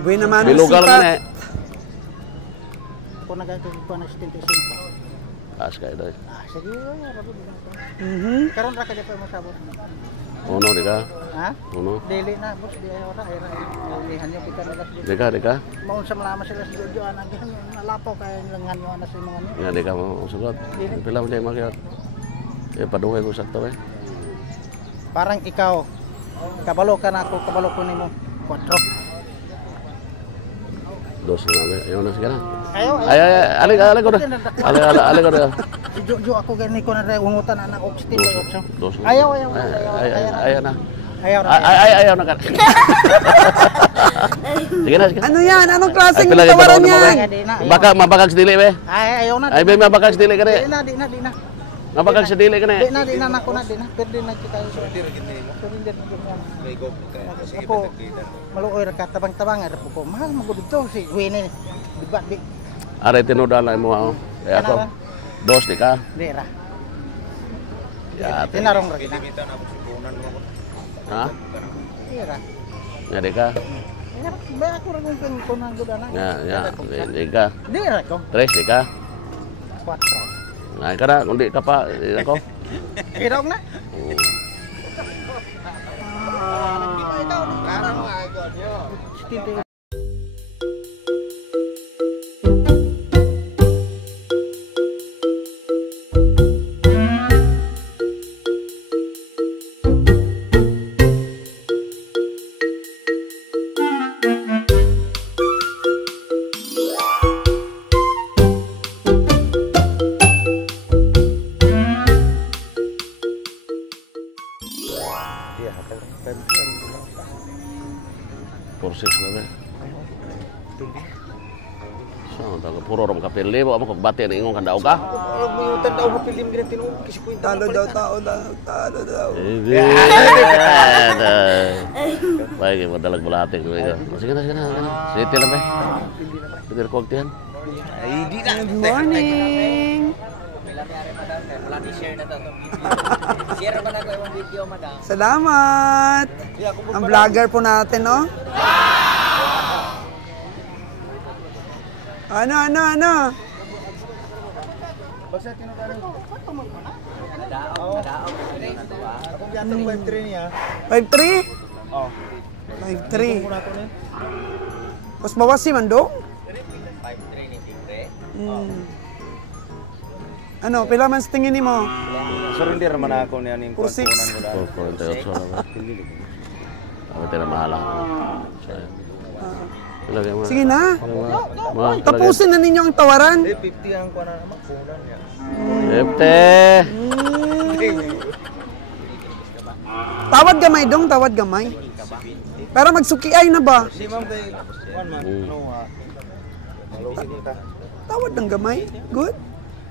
Buena mano Bilugal man eh. Kung nagagawin na 75. Taas kayo doy. Sige, rabi Mhm. karon ra ka di pa masabot. Uno di ka. Ha? Uno. Dili na boss, di ay ora ay lihan yo kita nila. Di ka. Maun sa malama sila sa Jojo anak nalapaw kay langan yo ana sa mga ni. Nga di ka mo sugot. Pila mo dyan makiot. Eh paduhay ko sakto eh. Parang ikaw kabalo ka na ako, kabalo ko nimo. 4. Dos na namin. Ayaw na sige na. Ayo. Alig ko na. Alig ko na. Si Jojo ako gani ko na ungutan anak oxygen ba option. Dos. Ayaw na. Ayaw na ka. Sige na. Ano yan? Anong klaseng tawaran yan? Mabakag sa dili be. Ayaw na. Ay be mabakag sa dili ka Di na. Mabakag sa dili ka na. Di na ko na. Pwede na kita. Surrender na. Ako, maluoy ra ka tabang-tabang ra po ko. Mahal mo gud to si Wene. Diba di? Are tinudan lang mo ako. Kaya ako. Dos di ka. Di ra. Ya, Tinarong ra gina. ha? Di ra. Nga di ka. Ba ako ra kung kunan gud ana. Di ka. Di ra ko. Tres di ka. 4. Nah, kada kundi ka pa ako. Irong na. Porsis na ba? So, taga puro rom kapili mo amo kagbati na ingong kandaw ka. Muyutan daw mapilim gina tinuod kasi ko Talo daw. Baik, madalag balating sige na. Sige lang ba? Pwede ko agtihan. Good morning. Share ba na ko yung video, madam? Salamat. Ang vlogger po natin, no? Ano? Basta tinuturo ko. Akong gatong 5-3 niya. 5-3? Oh. 5-3. Mas bawas si Mando? 5-3 ni Tigre. Ano, pila man sa tingin ni mo? Surrender man ako niya ning Puro six. kunan ko 48 na. Ako tira mahala. Sige na. Tapusin na ninyo ang tawaran. 50 ang kunan naman kunan niya. 50. Tawad gamay dong, tawad gamay. Para magsukiay na ba? Si ma'am kay kuan man no ha. Malugi ka. Tawad ng gamay. Good.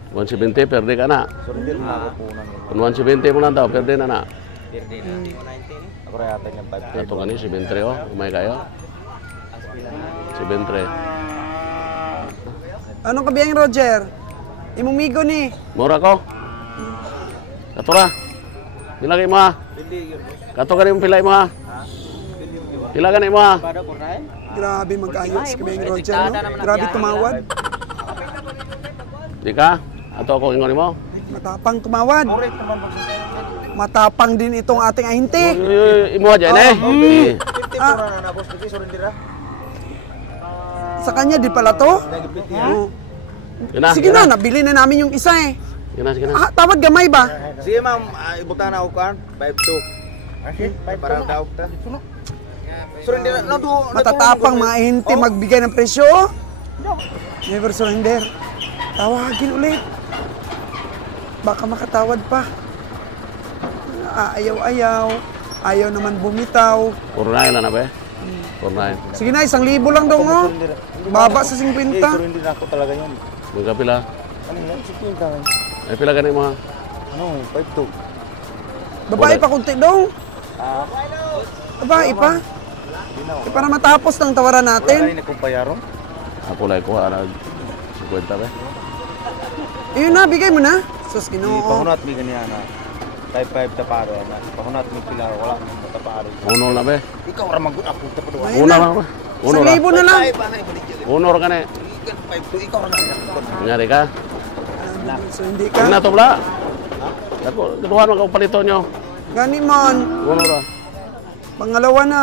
170 perde ka na. Surrender man ako kunan. Kung 170 mo lang daw, perde na. Perde na. Ako ra yata ng 5. Ato kani si Bentre oh, umay kayo. Si Bentre. Anong kabiyang Roger? Imong migo ni. Mura ko. Katura. Bilagay mo ha. Kato ka rin pilay mo ha. Pila ka na mo ha. Grabe mag-ayos kabiyang Roger, no? Grabe tumawad. Di ka? Ato ako ingon mo. Matapang tumawad. Matapang din itong ating ahinte. Imo aja eh. Temporada na boss, kasi surrender ah. Sa kanya di pala to? Oo. Sige na, nabili na namin yung isa eh. Sige na. Tawad gamay ba? Sige ma'am, ibutan na ako kan. 5-2. Okay, para daog ta. Surrender na. Matatapang mga ahinte magbigay ng presyo. Never surrender. Tawagin ulit. Baka makatawad pa. Ayaw-ayaw. Ayaw naman bumitaw. 49 na ba? 49. Sige na, 1,000 lang daw no. Baba sa 50. Surrender na ako talaga yan. Magkapila. Ano lang, 50 Ay pila ganun mo ha? Ano, 5-2. Babae pa kunti daw. Babae pa. Para matapos ng tawaran Wala natin. rin akong bayaron. Ako lang ko arag 50 ba? Ayun na, bigay mo na. Sus, Ginoo. Pahunat mi ganyan na. Type 5 taparo na. Pahunat mi pila wala nang mataparo. Uno na ba? Ikaw ra mag ako tapos. Ayun Una na. lang ba? Uno ra. 1,000 na lang. Uno ra ka na. 5-2 ikaw ra. Nyari ka? So hindi Ina ka. to bla. Ako duhan man ka palito nyo. Gani man. Uno ra. Pangalawa na.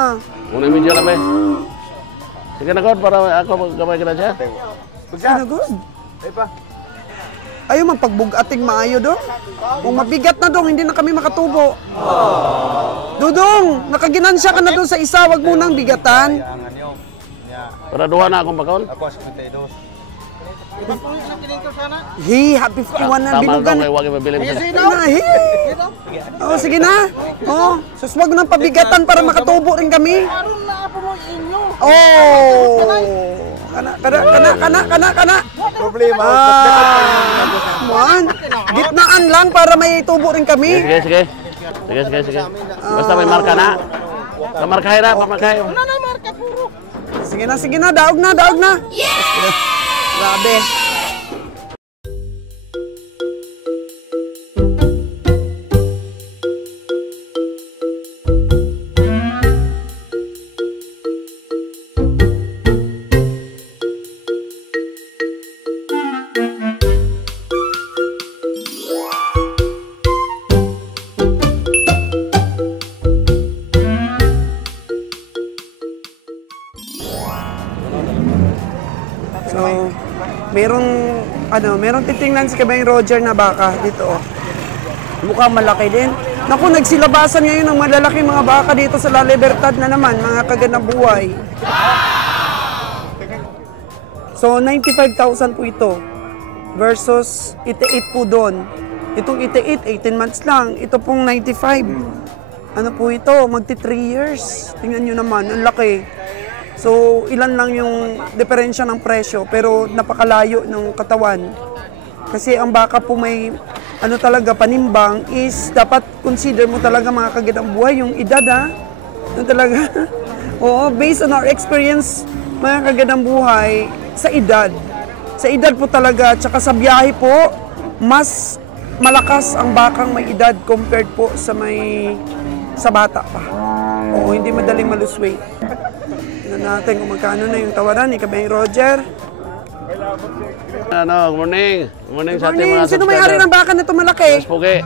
Uno medyo lang ba? Sige na God para ako gamay kita siya. Ano good? Ay pa. Ayaw man pagbugating maayo dong. Kung mabigat na dong, hindi na kami makatubo. Dudong, nakaginansya ka na doon sa isa, wag mo nang bigatan. Angan yo. Ya, Para duha na akong bakaon. ako 52. Hey, happy 51 na Tama binugan. lang kay wag mabili mo. Sige na, hey. Oh, sige na. Oh, sus wag nang pabigatan para makatubo rin kami. Oh. Kana. Problema. Man, gitnaan lang para may tubo rin kami. Sige. Basta may marka na. Pamarkahin na, pamarkahin. Sige na, daog na. Grabe. So, merong titingnan si Kabayang Roger na baka dito. Oh. Mukhang malaki din. Naku, nagsilabasan ngayon ng malalaki mga baka dito sa La Libertad na naman, mga kagandang buhay. So, 95,000 po ito versus 88 po doon. Itong 88, 18 months lang. Ito pong 95. Ano po ito? Magti 3 years. Tingnan nyo naman, ang laki. So, ilan lang yung diferensya ng presyo, pero napakalayo ng katawan. Kasi ang baka po may, panimbang is dapat consider mo talaga mga kagandang buhay, yung edad ha. Yung talaga. Oo, based on our experience, mga kagandang buhay, sa edad. Sa edad po talaga, tsaka sa biyahe po, mas malakas ang bakang may edad compared po sa bata pa. Oo, hindi madaling malusway. Natin kung magkano na yung tawaran ni Kabayang Roger. Good morning. Good morning sa ating mga Sino may-ari ng baka na ito malaki? Si Pugi.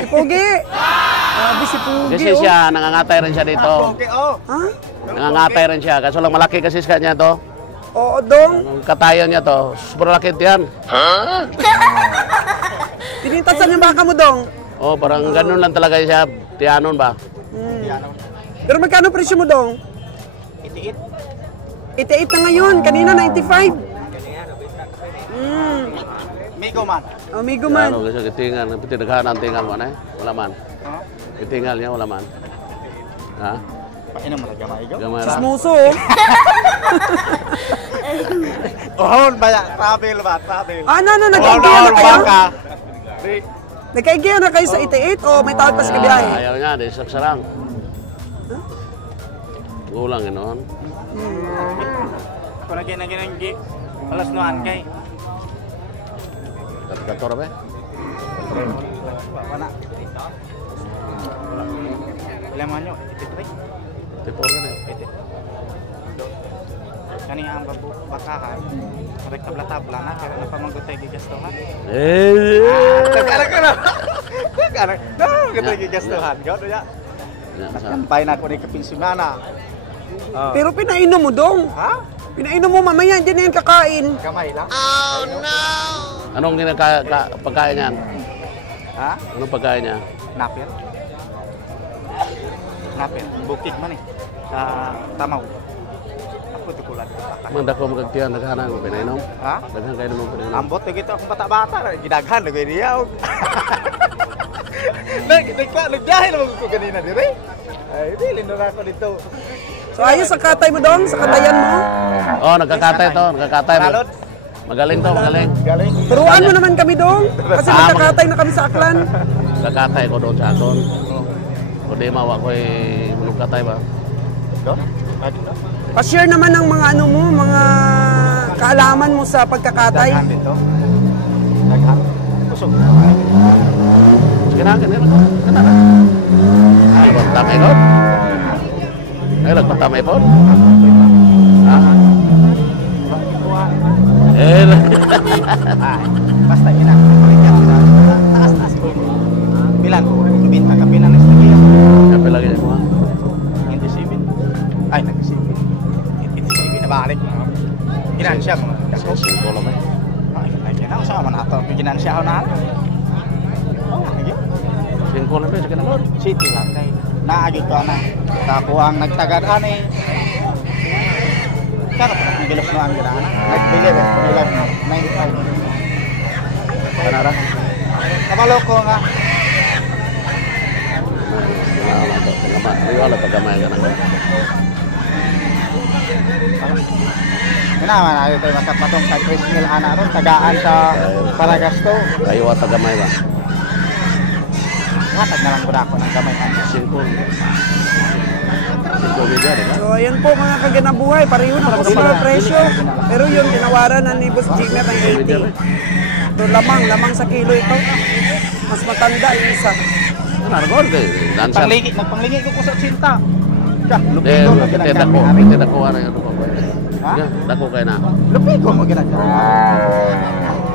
Si Pugi. Grabe si Pugi. Kasi siya, nangangatay rin siya dito. Ha? Nangangatay rin siya. Kaso lang malaki kasi sa kanya to. Oo, dong. Ang katayan niya to, super laki yan. Tinintasan yung baka mo, dong. Oh, parang ganun lang talaga siya. Tiyanon ba? Pero magkano presyo mo, dong? 88 na ngayon. Kanina, 95. Migo man. Amigo man. Ano, kasi kitingal. Pinaghaan ang tingal mo na eh. Wala man. Kitingal niya, wala man. Ha? Painom mo na gamay go. Gamay ra. Sismuso, oh. Ohon baya, travel ba, travel. Nagkaigihan na kayo? Nagkaigihan na kayo sa 88 o may tawad pa sa kabiyahe? Ayaw niya, di saksarang. Gulang ganoon. Kung naginagi, alas noan kay. Kator ba? Wala. Ilang man nyo? 83? Tipo ka na. Kani ang bakahan. Korek tabla-tabla na. Kaya na pamanggot tayo gigasto ha. Eh! Nagkala ka na! anak. No, kita gigastuhan. Gawdo ya. Kampay na ko ni kapinsimana. Pero pinainom mo dong. Ha? Pinainom mo mamaya, hindi na yan kakain. Kamay lang. Anong pagkain niyan? Ha? Anong pagkain niya? Napir. Napir. Bukid man eh. Sa Tamaw. Ako tukulan ko pa. Manda ko magagtiyan, naghanan mo pinainom? Ha? Daghan kayo naman pinainom. Ambot na gito akong bata-bata. Gidaghan na niya. Nagdahil naman ko kanina dire. Ay, di, lindo na ako dito. So ayos sa katay mo dong, sa katayan mo. Oh, nagkakatay to, nagkakatay mo. Salod. Magaling to, magaling. Galing. Turuan mo naman kami dong, kasi magkakatay na kami sa aklan. Nagkakatay ko doon sa akon. O di mawa ko katay ba? Doon? Pwede doon? Pa-share naman ng mga ano mo, mga kaalaman mo sa pagkakatay. Daghan dito. Daghan. Kusog. Sige na, ganyan. Ganyan na. Ay, magtamay ko. Ay, nagpatamay po. Ha? Eh, Basta ina. Taas-taas ko. Bilan ko. Binta ka pinanis na kaya. Sabi lagi niya mo. Hindi sibin. Ay, nag-sibin. Hindi sibin. Nabalik mo. Ginansya mo. Singko lang ba? Ay, ginaw. Saan man ato? Ginansya ako na. Oh, lagi. Singko lang ba? Sige na. City lang kay. Naagit ko na. Tapo ang nagtagad ani. Kaya pa nagilos no ang gina. Nagbili ba? Nilab 95. Kanara? Kamalo ko nga. Wala pagkamay ka na. Ginawa na tayo matapatong sa Chris Mill ana ron tagaan sa Palagasto. Kayo at pagkamay ba? Hatag na lang ko ako ng gamay ana. Singko. Singko media, di ba? So ayan po mga kaganabuhay, pareho na po sa presyo. Pero yun, ginawaran na ni Boss Jimmer ng 80. So lamang sa kilo ito. Mas matanda yung isa. Ano, ano, dansa. Nagpanglingi ko sa sinta. Eh, piti dako ano yung ano pa ba? Ha? Dako kayo na. Lupigo mo ginagawa.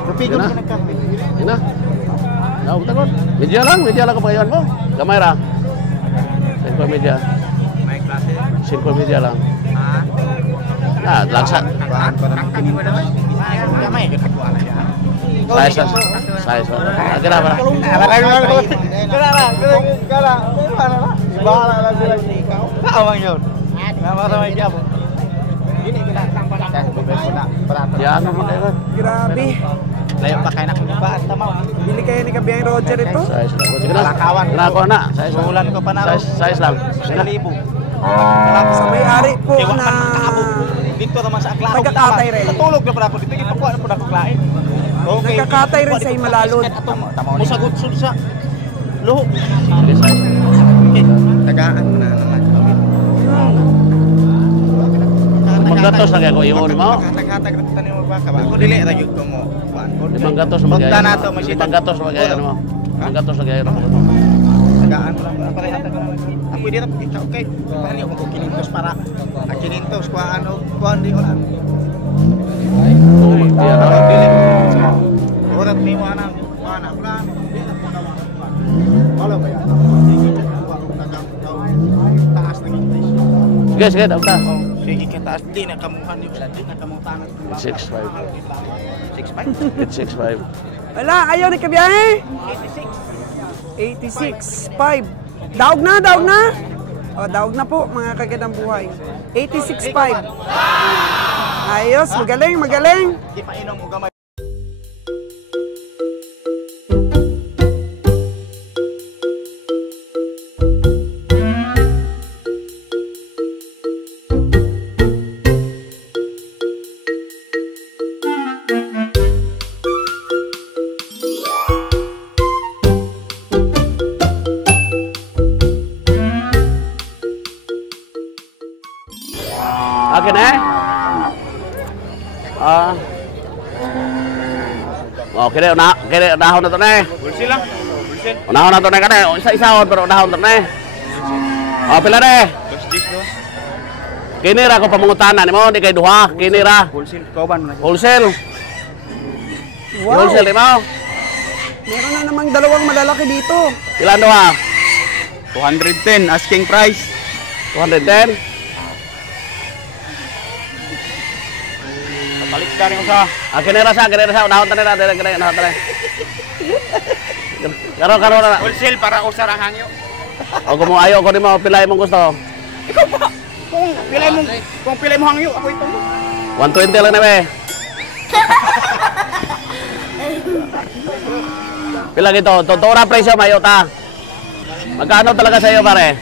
Lupigo mo Yun na. ginagawa. Yun na. Ako takot. Media lang kapagayon mo. Gamay ra. Singko media. May klase. Singko media lang. Ha? Ah, laksa. Baan pa naman kininta. Gamay ginagawa na yan. Size. Kira ba? Ibahala lang sila ikaw. Kaawang yun. Namatay ka po. Gini Yan naman kayo. Grabe. Layo pa kayo na kung ibaan tamaw. Bili kayo ni Kabiyang Roger ito. Size lang. Sige na. Malakawan. Nako na. Size lang. Sulan ko pa na. Size lang. Sige na. 1,000. Sa may-ari po na Dito naman sa Aklaw. Nagkakatay rin. Natulog na po na ako dito. Ipakuha na po na ako klain. Okay. nagkakatay rin sa Himalalod. Musagot sud sa luho. Sige, size. Tagaan mo na naman. Manggatos na kaya ko iyon mo. Naghatag na tanim mo ba ka ba? Ako dili ra gyud ko mo. Limang gatos na Punta magaya. na to, masita. Limang gatos na magaya mo. Limang gatos na magaya mo. Tagaan mo lang para hatag na. Ako dili ra ikaw kay. Paano ako kung kinintos para ang kinintos ko ano kuan di wala. Oo, magtiya na. Dili. Orat ni mo ana plan. Wala ba yan? Taas na gitis. Sige, daw ta. Sige ka taas di na kamuhan di wala di na kamutan. 6'5". 6'5". 6'5". Wala, ayaw ni Kabiyang. 86.5. Daog na. O, daog na po mga kagandang buhay. 86.5. Ayos, magaling. Di pa inom mo gamay. Akin eh. Kini unahon na to na eh. Bulsil lang. Bulsil. Unahon na to na kani. Isa-isahon pero unahon to na eh. Pila na eh. Kini ra ko pamungutanan nimo di kay duha. Kini ra. Bulsil kauban mo na. Wholesale. Wow. Wholesale mo. Meron na namang dalawang malalaki dito. Ilan daw ah? 210 asking price. 210? Balik ka rin usa. Akin na sa, unahon tayo na, unahon tayo. Karo na. Wholesale para usar ang hangyo. O kung mo ayaw ko rin mo, pilay mong gusto. Ikaw ba? Kung pilay mo hangyo, ako ito. 120 lang na be. Pila gito, totoo na presyo, mayo ta. Magkano talaga sa iyo pare?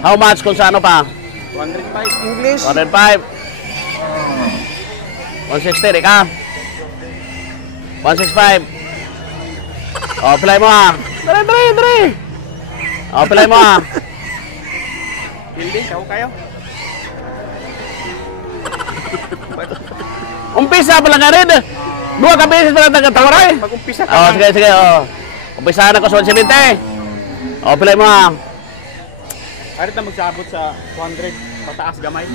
How much kung sa ano pa? 105 English. 105. 160, di ka? 165. O, pilay mo ha. Dali. O, pilay mo ha. Hindi, ako kayo. Umpisa pa lang ka rin. 2 ka beses pa lang nagkatawaray. Mag-umpisa ka O, lang. sige. O. Umpisahan ako sa 170. O, pilay mo ha. Arit na magsabot sa 100 pataas gamay.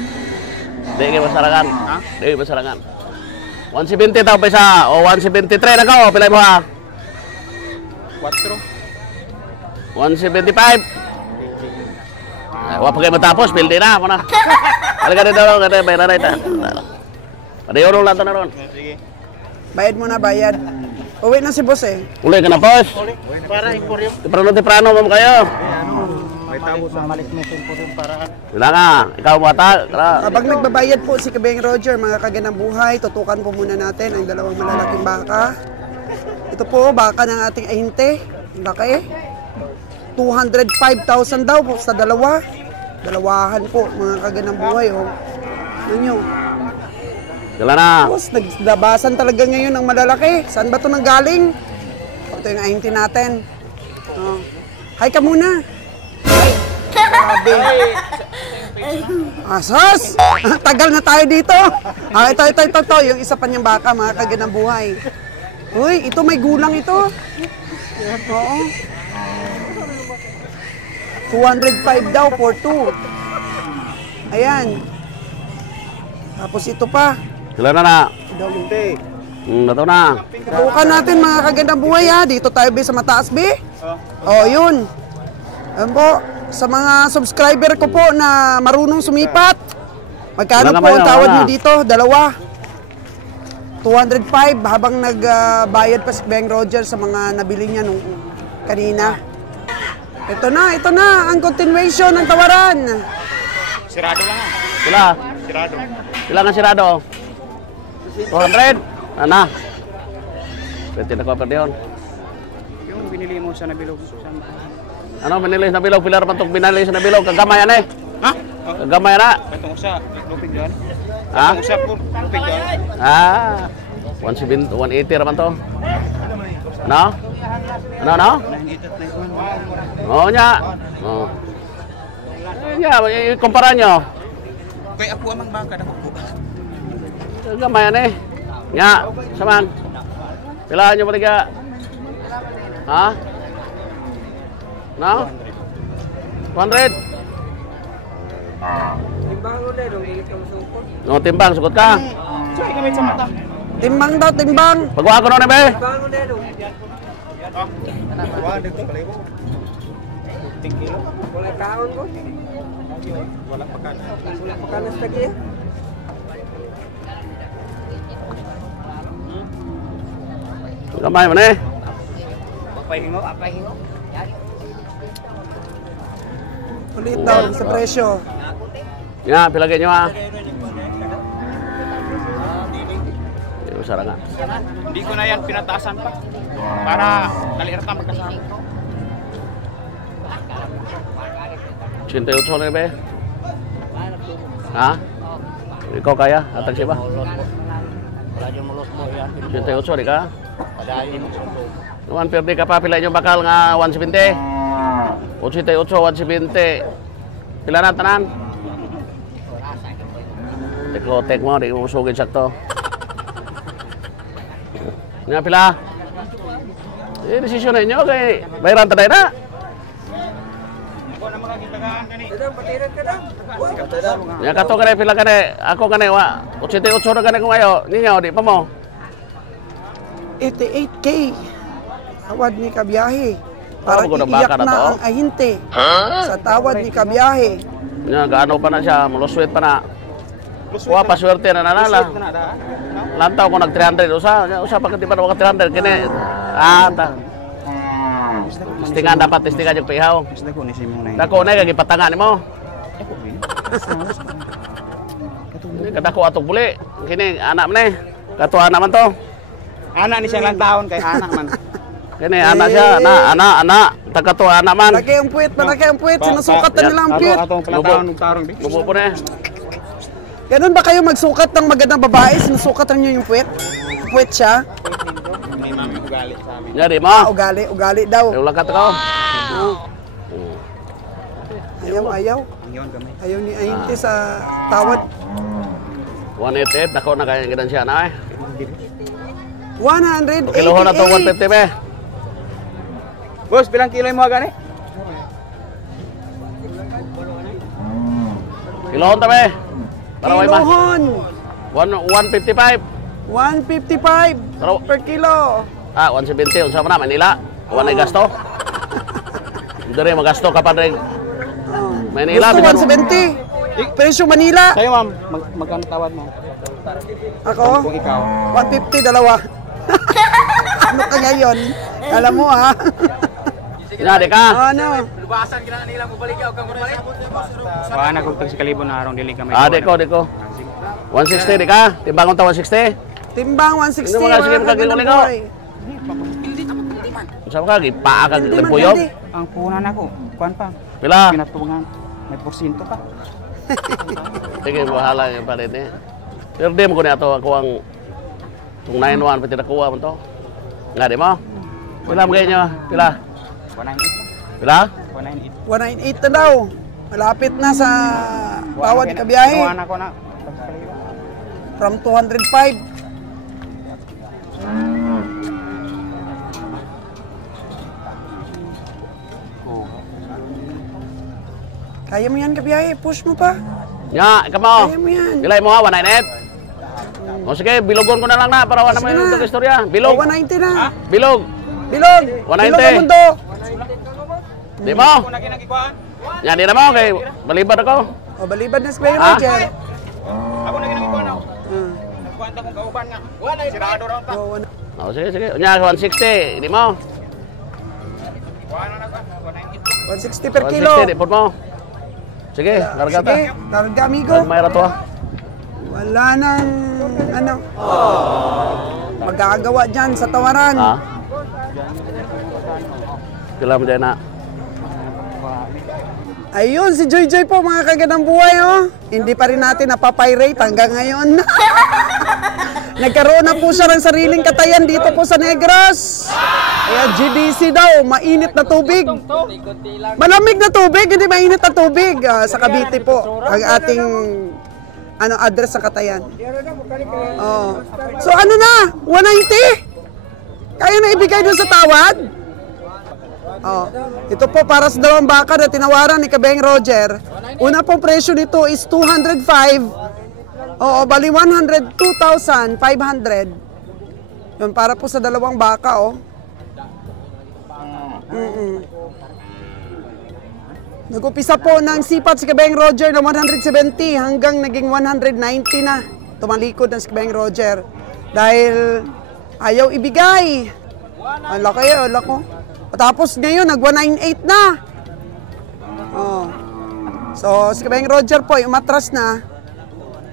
Di kayo masarangan. Ha? Di kayo masarangan. 170 tao pa isa. O, 173 na ka. O, pilay mo ha. 4. 175. Wala pa kayo matapos. Pildi na. Muna. Halika dito. Kaya bayaran na ito. Padayon lang ito na ron. Sige. Bayad mo na, bayad. Uwi na si boss eh. Uli ka na, boss. Para imporium. Temprano mo kayo. May tabo sa Malik mo po rin para Wala nga. Ikaw bata. Tara. Habang nagbabayad po si Kabeng Roger, mga kaganang buhay, tutukan po muna natin ang dalawang malalaking baka. Ito po, baka ng ating ahinte. Laki. 205,000 daw po sa dalawa. Dalawahan po, mga kaganang buhay. Oh. Ano nyo? Wala na. Tapos, naglabasan talaga ngayon ng malalaki. Saan ba ito nanggaling? Ito yung ahinte natin. Oh. Hi ka muna. Hi. Grabe. Asas! Tagal na tayo dito. Ito. Yung isa pa niyang baka, mga kaganang buhay. Uy, ito may gulang ito. Oo. 205 daw for 2. Ayan. Tapos ito pa. Wala na. Hindi. Ito na. Tutukan natin mga kagandang buhay ha. Dito tayo be sa mataas be. Oh, yun. Ayan po. Sa mga subscriber ko po na marunong sumipat. Magkano Wala po naman ang yan, tawad wala. nyo dito? Dalawa. 205 habang nagbayad pa si Beng Roger sa mga nabili niya nung kanina. Ito na ang continuation ng tawaran. Sirado lang ah. Sila. Sirado. Sila nga sirado. 200. Ana. Pwede na ko pa diyon. Yung binili mo sa nabilog. Ano binili sa bilog? Pilar man itong binili sa bilog. Kagamay yan eh. Ha? Kagamay na. Itong usa, lupig doon. Ha? Itong usa po, lupig doon. Ah. 180 raman to. Ano? Ano? Oo niya. Oo. Nya, ikumpara nyo. Kaya ako amang bangka na po. Gamay yan eh. Nya, saman. Pilaan nyo baliga. Ha? No? 200? Timbang ulit, no, timbang, sukot ka. Sa'yo gamit sa mata. Timbang daw, timbang. Pagwa ko na be. Wala dito, palibo. 10 kilo. Wala kaon ko. Wala pagkan. Wala pakanas lagi. Gamay man eh. Papahingo. Ulit daw sa presyo. Nya, pilagay nyo ha. Hindi usara nga. Hindi ko na yan pinataasan pa. Para nalirata magkasama. 88 na be. Ha? Ikaw kaya? Atag siya ba? wala yung mulot mo yan. 88 di ka? Padayin mo. Naman pwede ka pa pila yung bakal nga 170. 88, 170. Pila na tanan? Tek mo, di mo usugin sakto. Nga pila? Desisyon na inyo kay bayaran taday na. Ako na mga gitagaan gani. Dadang patiran ka lang. Nya kato kanay pila kanay, ako kanay wa 88 na kanay ko ayo. Ninyo di pa mo. 88K. Tawad ni kabiyahe. Para Parang ko na iiyak baka na na to. ang ahinte. Sa tawad ni kabiyahe. Nya gaano pa na siya, muluswit pa na. Kuha pa swerte na nanala. Lantaw ko nag 300 usa pa kati pa na 300 kini. Ta. Testingan dapat testingan yung pihaw. Dako na kay gipatangan nimo. Kadako atong buli. Kini anak man Kato anak man to. Anak ni siyang lang taon kay anak man. Kini anak siya, anak. Tagato anak man. Laki ang puwit. Sinusukat na nila ang puwit. Atong palataon ng tarong di. Lubo po na. Ganun ba kayo magsukat ng magandang babae? Sinusukat niyo yung puwit? Puwit siya? May mami ugali sa amin. Nya di mo. Ugali daw. Ay ulakat ko. Ayaw. Ngayon gamay. Ayaw ni ahinte sa tawad. 188 nako na kaya gidan siya na 188. Kiloho na to 150 be. Boss, bilang kilo mo gani? Kilohon ta be. Para way mas. Kilohon. 155. 155 Pero per kilo. 170 unsa man na Manila. Wala gasto. Dire magasto ka pa rin. Manila Gusto 170. Presyo Manila. Kayo ma'am, magkano tawad mo? Ako? Kung ikaw. 150 dalawa. Ano kaya yun? Alam mo ha? Ina di ka. Ano? Wala na kung sa kalibo na arong dili kami. Di ko. 160 di ka. Timbangon ta 160. Timbang 160. Ano mga sige magagawin ko? Unsa ka gipaa ka lempuyog? Ang punan ako, kuan pa. Pila? Pinatungan. May porsyento pa. Sige bahala yung palit ni. Pero di mo ko ato ako ang tung 91 pati nakuha mo to. Nga di mo? Pila mo ganyan nyo? Pila? 198. Pila? 198 198. na daw. Malapit na sa tawad ni kabiyahe. Iwan ako na. From 205. Kaya mo yan kabiyahe. Push mo pa. Nya, ikaw Kaya mo yan. Pila mo ha? 198? O sige, bilogon ko na lang na para wala naman yung istorya. Bilog. 190 na. Bilog. Bilog. 190. Bilog ang mundo. Di mo? Nya, di na mo. Kay balibad ako. O, balibad na si Kuya Ah? Roger. Ako na ginagikuan ako. Nagkuwanta kong kauban nga. Sirado raw ta. O, O sige. Nya, 160. Di mo? 160 per kilo. 160, di po mo. Sige, larga ta. Sige, larga amigo. Mayra to ha. Wala nang ano. Magagawa dyan sa tawaran. Ha? Kailan mo dyan na? Ayun, si Joy Joy po mga kagandang buhay oh. Hindi pa rin natin napapirate hanggang ngayon. Nagkaroon na po siya ng sariling katayan dito po sa Negros. Kaya GDC daw, mainit na tubig. Malamig na tubig, hindi mainit na tubig. Sa Cavite po, ang ating address sa katayan. Oh. So ano na, 190? Kaya na ibigay doon sa tawad? Oh. Ito po para sa dalawang baka na tinawaran ni Kabeng Roger. Una pong presyo nito is 205. Oo, bali 102,500. Yun, para po sa dalawang baka, oh. Nag-upisa po ng sipat si Kabeng Roger na 170 hanggang naging 190 na. Tumalikod na si Kabeng Roger. Dahil ayaw ibigay. Ang lako. Tapos ngayon, nag-198 na. Oh. So, si Kabeng Roger po, umatras na.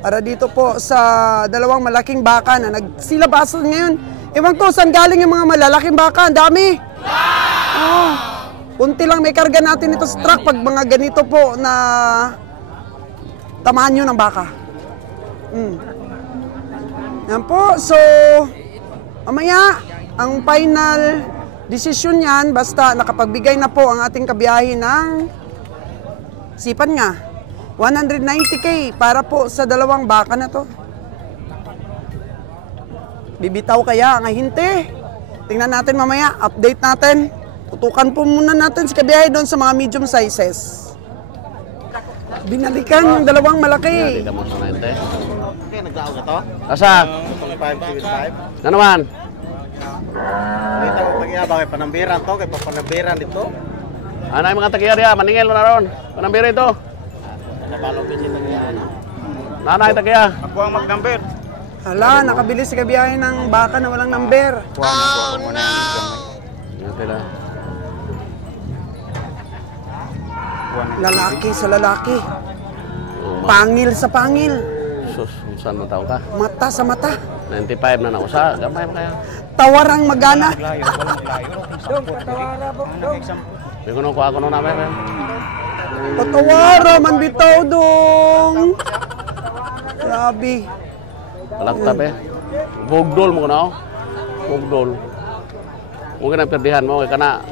Para dito po sa dalawang malaking baka na nagsilabasan ngayon. Ewan ko, saan galing yung mga malalaking baka? Ang dami. Oh. Kunti lang may karga natin ito sa truck pag mga ganito po na tamanyo ng baka. Yan po. So, mamaya, ang final desisyon yan, basta nakapagbigay na po ang ating kabiyahe ng sipan nga. 190K para po sa dalawang baka na to. Bibitaw kaya ang ahinte? Tingnan natin mamaya, update natin. Tutukan po muna natin si kabiyahe doon sa mga medium sizes. Binalikan yung dalawang malaki. Hindi mo sa 90. Okay, nagdaog na to? Asa? 575. Ano man? Dito ko pagyabang kay panambiran to, kay panambiran dito. Ano yung mga tagiya diya? Maningil mo na ron. Panambira ito. Nabalog din sila yan. Nanay tagiya. Ako ang mag-number. Hala, nakabili si kabiyahe ng baka na walang number. Oh no! Okay na. Lalaki sa lalaki. Pangil sa pangil. Sus, saan mo tao ka? Mata sa mata. 95 na nausa. Gamay mo kaya. Tawarang magana. Dong, patawara po. Dong. May kuno ko ako nung namin. Patawara man bitaw dong. Grabe. Kalaktab eh. Bugdol mo na. Bugdol. Huwag ka na perdihan mo. Kana.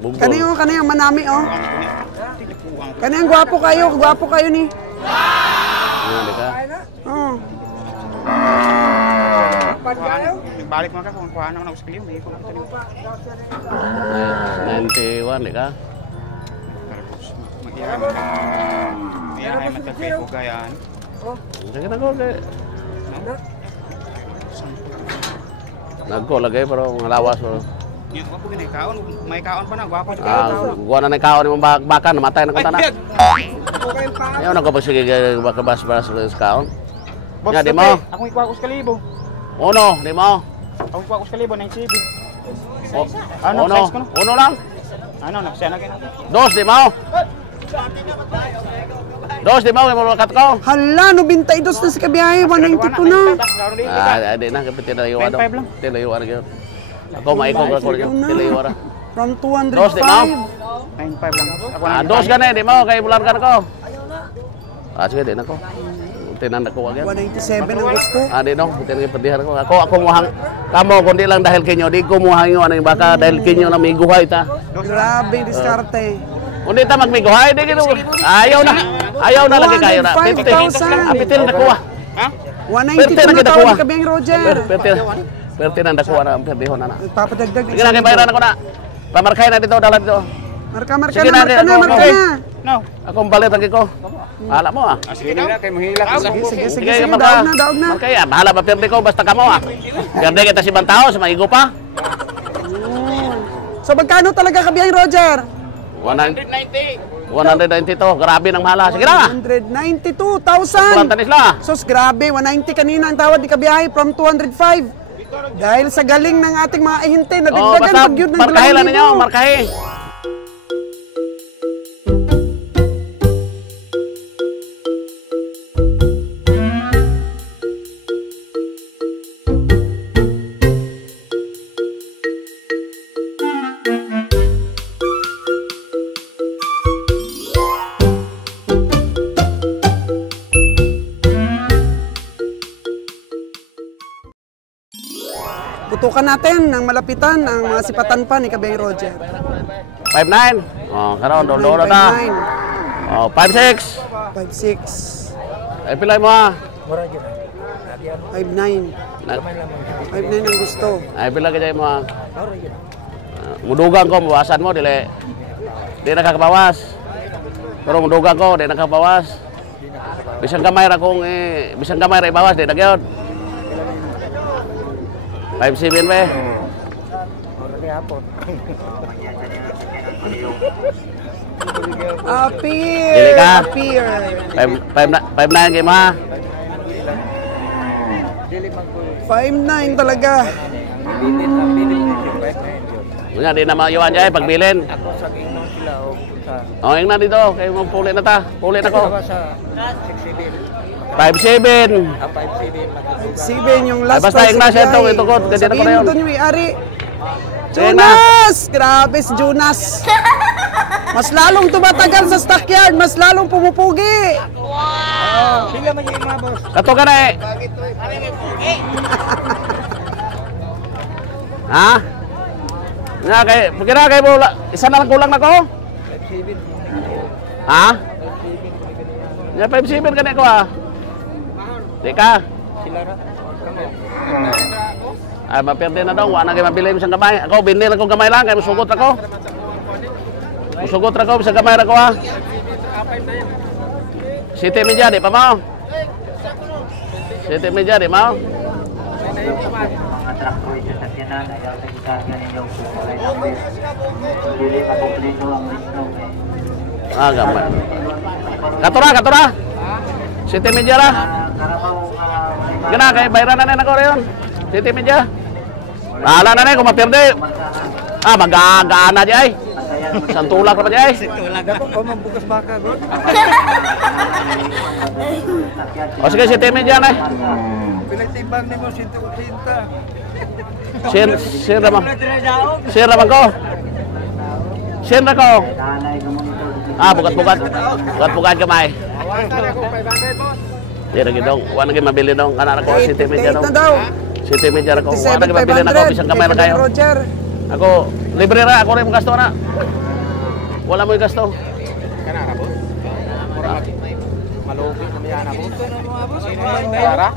Bugdol. Kaniyo manami oh. Kaniyang gwapo kayo ni. Hindi ka. Oh. Pan kayo? Balik mo ka kung kuha naman ako sa kaliw. May ikaw lang ito. 91, di ka? Mag-iyahay matagay ko gayaan. Sige na ko. Nagko lagay pero ngalawas mo. Yan, wapo gini kaon. May kaon pa na, gwapo. Guwa na kaon ni mong baka, namatay na kanta na. Ayaw na ko pa sige bakabas-bas sa kaon. Boss, di mo? ako ikuha ko sa kalibo. Uno, di mo? Ako ikuha ko sa kalibo, 97. Ano, size ko no? uno lang. Ano, nagsaya na kayo. Dos, di mo? Dos, di mo? May mulakat ko. Hala, no 22 na si kabiyahe, 192 na. Di na, kapit tinayo ano. 25 lang. Tinayo ano yun. Ako, maikong ako rin yun. Tinayo ano. From Dos, di mo? 205. 95 lang. Ako Dos ka na, di mo? Kay bulan ka na ko. Sige, di na ko. Tinanda ko agad. 197 ang gusto. Di no, tinagay perdihan ko. Ako muhang kamo kundi lang dahil kinyo, di ko muhang yung ano yung baka dahil kinyo na may guhay ta. Grabe diskarte. Kundi ta magmiguhay, di gino. Ayaw na lagi kayo na. 105,000. Apitin na kuha. Ha? 192 na tawag ni kabiyang Roger. Perti na kuha na ang perdihon na. Nagpapadagdag. Sige na, bayaran ako na. Pamarkay na dito, dala dito. Marka Sige na, na. No. Akong balit lagi ko. Hala mo ah. Sige na, kayo mahilak. Sige, daog na. Markay ah, bahala ba perdi ko basta kamo ah. Perdi kita si Bantao sa maigo pa. So magkano talaga kabiyang Roger? 192. Grabe nang mahala. Sige na. 192,000. Tanis la. Sos, grabe. 190 kanina ang tawad ni kabiyahe from 205. Dahil sa galing ng ating mga ahinte, nadagdagan basta pag-yun ng markahe lang ninyo, markahe. Putukan natin ng malapitan ang mga sipatan pa ni Kabeng Roger. 5'9". Karon dolo ta. 5'6". 5'6". Ay pilay mo ah. 5'9". 5'9 ang gusto. Ay pilay ka mo ah. Mudugang ko mabawasan mo dili. Di nakakabawas. Pero mudugang ko di nakakabawas. Bisang gamay ra kong bisang gamay ra ibawas di nagyod. 5'7" be. Dili ka. Appear. 5'9" game ha. 5'9 talaga. Unya di na mayuan jay pagbilin. Ako sa ingnon sila o sa Ingnan dito kay mo puli na ta. Puli na ko. sa 5'7". 5'7 5'7 yung last Basta price Ignacio, ni Jai. ito, ko, ganyan ako na Sabihin yun. mo doon yung may-ari. Sige na. Jonas! Grabe si Jonas. Mas lalong tumatagal sa stockyard, mas lalong pumupugi. Sila man yung mga boss. Kato ka na eh. Ha? Nga kay, pagkira kay mo, isa na lang kulang na ko. 5'7 Ha? Nga 5'7 ka na ko ha. Di ka. sila ra. Ay, maperde na daw. Wala na kayo mabili mo siyang gamay. Ako, binili lang ko gamay lang. Kaya musugot ako. Musugot ako sa gamay ako ha. City Media, di pa mo? City Media, di mo? Ah, gamay. Katura. City Media lah. Gana kay bayaran na nako reyon. City Media. Ala na kung maperde. Ah, magagaan na di ay. Santulak pa di ay. Dapat ko mambukas baka, God. O sige, City Media na. Pinagtimbang ni mo, 180. Share naman ko. Share na ko. Ah, bukat kamay. Di lagi dong, wala lagi mabili dong, karena ako City Media dong. City Media ako, wala lagi mabili na ako, bisang kamay na kayo. Roger. Ako, libre ra, ako rin mo gasto na. Wala mo yung gasto. Malugit na yan ako. Para?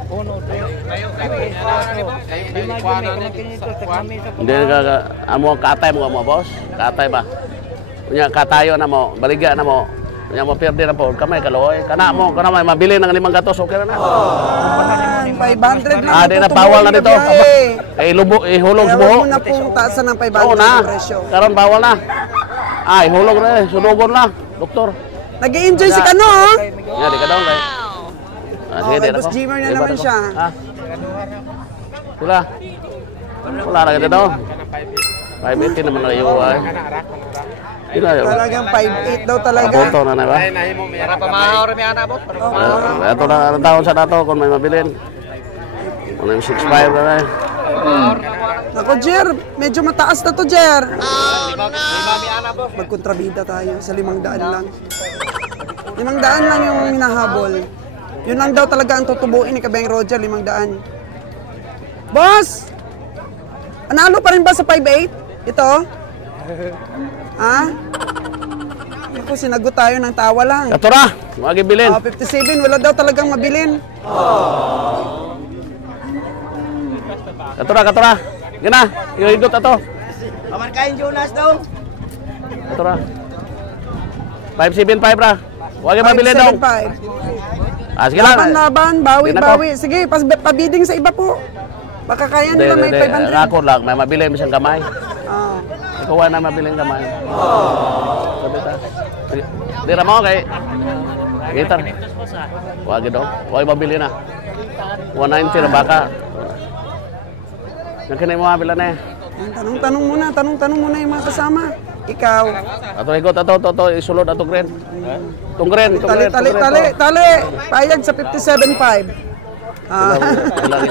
Hindi ka, amo katay mo mo, boss. Katay ba? Kunya katayo na mo, baliga na mo. Kunya mo perde na po, kamay kaloy. Kana mo, kana may mabili ng 5 gatos, okay na. 500 lang. Ah, di na bawal na dito. Eh lubo, ihulog sa buho. Huwag mo na pong taasan ng 500 Oo na. ang presyo. Karon bawal na. Ah, ihulog na, sunugon na, doktor. Nag-i-enjoy si Kano, oh. Ya, di ka daw kay. Ah, sige, Okay, di na Boss ko. Jimmer na Iba naman ko. siya. Ha? Wala. Wala na kita daw. 580 naman na iyo ay. Ila yo. Talagang 5'8 daw talaga. Aboto na na ba? Para pamahor mi ana boss. Ito na ang taon sa dato kung may mabilin. Kung may 6.5 na eh. Ako, Jer, medyo mataas na to, Jer. Mami ana boss. Magkontrabida tayo sa 500 lang. 500 lang yung hinahabol. Yun lang daw talaga ang tutubuin ni Kabeng Roger, 500. Boss! Analo pa rin ba sa 5'8"? Ito? Ha? Ako, sinagot tayo ng tawa lang. Katura, wagi bilin. 57, wala daw talagang mabilin. Katura. Gina, igot ato. Aman kain Jonas daw. Katura. 575 ra. Wagi mabilin daw. 575. Ah, sige lang. Laban, Di na to. bawi. Sige, pabiding sa iba po. Baka kaya nila may 500. Rakor lang, may mabilin bisang kamay. Ah. Ikaw na mabiling kamay. Sabi ta. Di ra mo kay gitar. Wagi daw. Wagi mabili na. 190 na baka. Nagkanay mo mabila na eh. Tanong muna yung mga kasama. Ikaw. Ato ikot ato isulod ato green. Tung green. Tali. Payag sa 57.5. Ah. Ilang